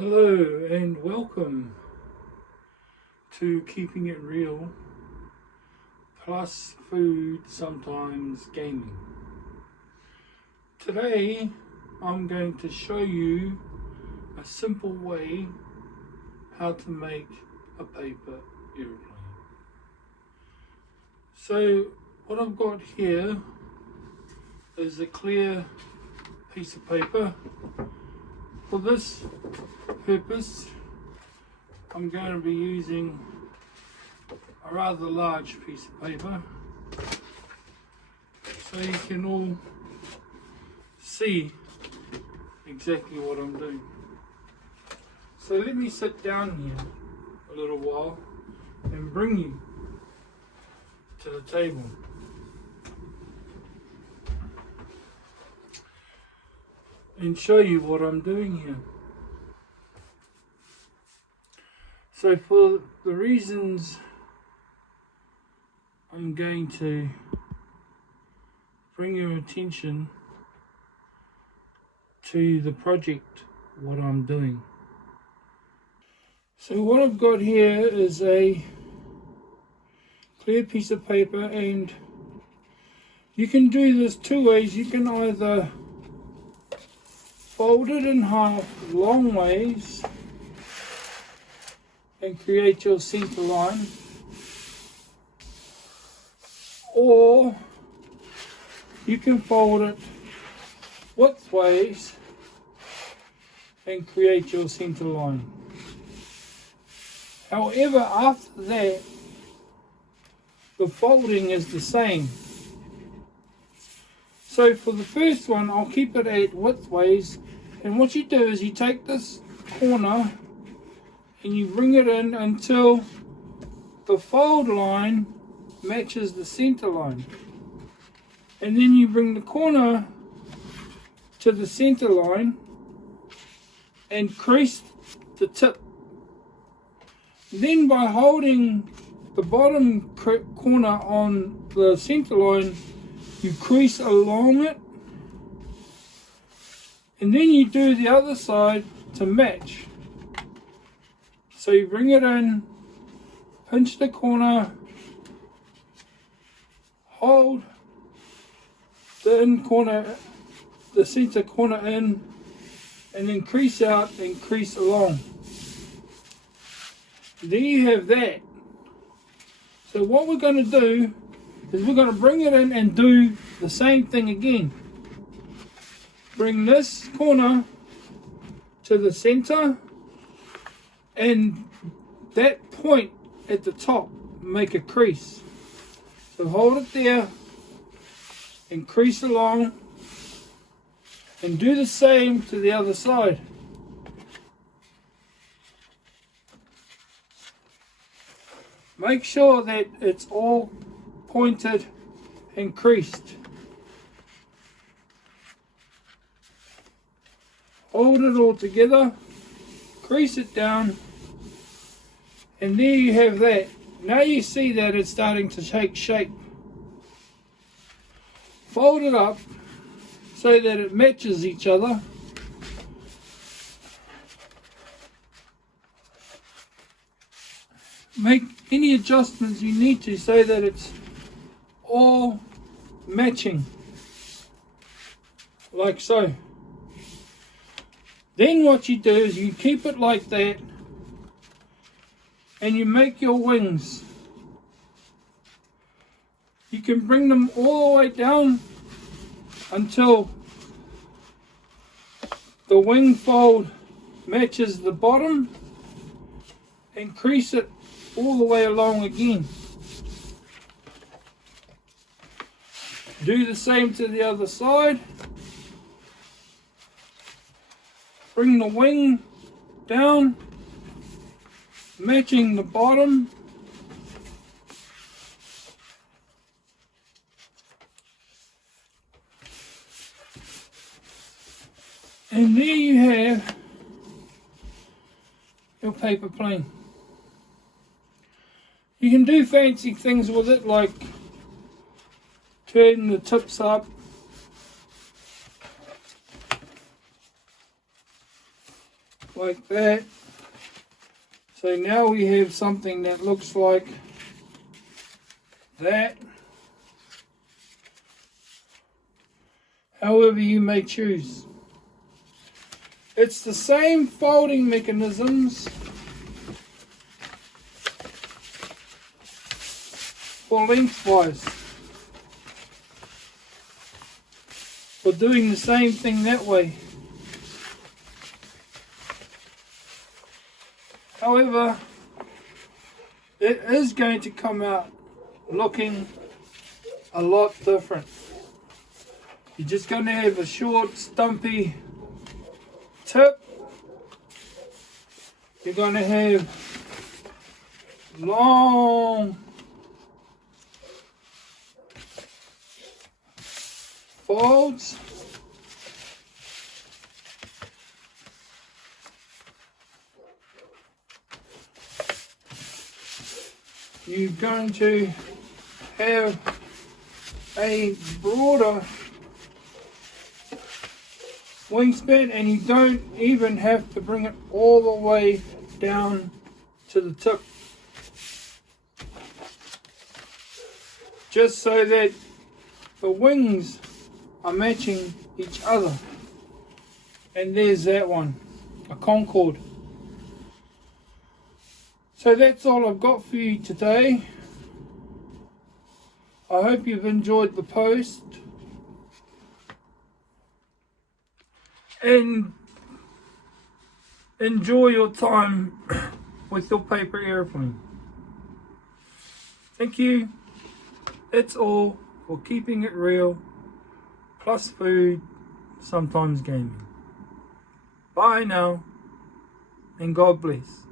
Hello and welcome to Keeping It Real plus Food Sometimes Gaming. Today I'm going to show you a simple way how to make a paper airplane. So what I've got here is a clear piece of paper. For this purpose, I'm going to be using a rather large piece of paper so you can all see exactly what I'm doing. So let me sit down here a little while and bring you to the table. And show you what I'm doing here. So for the reasons I'm going to bring your attention to the project, what I'm doing. So what I've got here is a clear piece of paper, and you can do this two ways. You can either fold it in half long ways and create your center line, or you can fold it width ways and create your center line. However, after that, the folding is the same. So for the first one, I'll keep it at width ways, and what you do is you take this corner and you bring it in until the fold line matches the center line, and then you bring the corner to the center line and crease the tip. Then by holding the bottom corner on the center line, you crease along it, and then you do the other side to match. So you bring it in, pinch the corner, hold the center corner in, and then crease out and crease along. There you have that. So what we're going to do is we're going to bring it in and do the same thing again. Bring this corner to the center, and that point at the top, make a crease. So hold it there and crease along, and do the same to the other side. Make sure that it's all pointed and creased. Hold it all together, crease it down, and there you have that. Now you see that it's starting to take shape. Fold it up so that it matches each other. Make any adjustments you need to so that it's all matching, like so. Then what you do is you keep it like that, and you make your wings. You can bring them all the way down until the wing fold matches the bottom, and crease it all the way along again. Do the same to the other side. Bring the wing down, matching the bottom. And there you have your paper plane. You can do fancy things with it, like turn the tips up, like that. So now we have something that looks like that. However you may choose. It's the same folding mechanisms for lengthwise. For doing the same thing that way. However, it is going to come out looking a lot different. You're just going to have a short, stumpy tip. You're going to have long folds. You're going to have a broader wingspan, and you don't even have to bring it all the way down to the tip, just so that the wings are matching each other. And there's that one, a Concorde. So that's all I've got for you today. I hope you've enjoyed the post. And enjoy your time with your paper airplane. Thank you. That's all for keeping it real, plus food, sometimes gaming. Bye now, and God bless.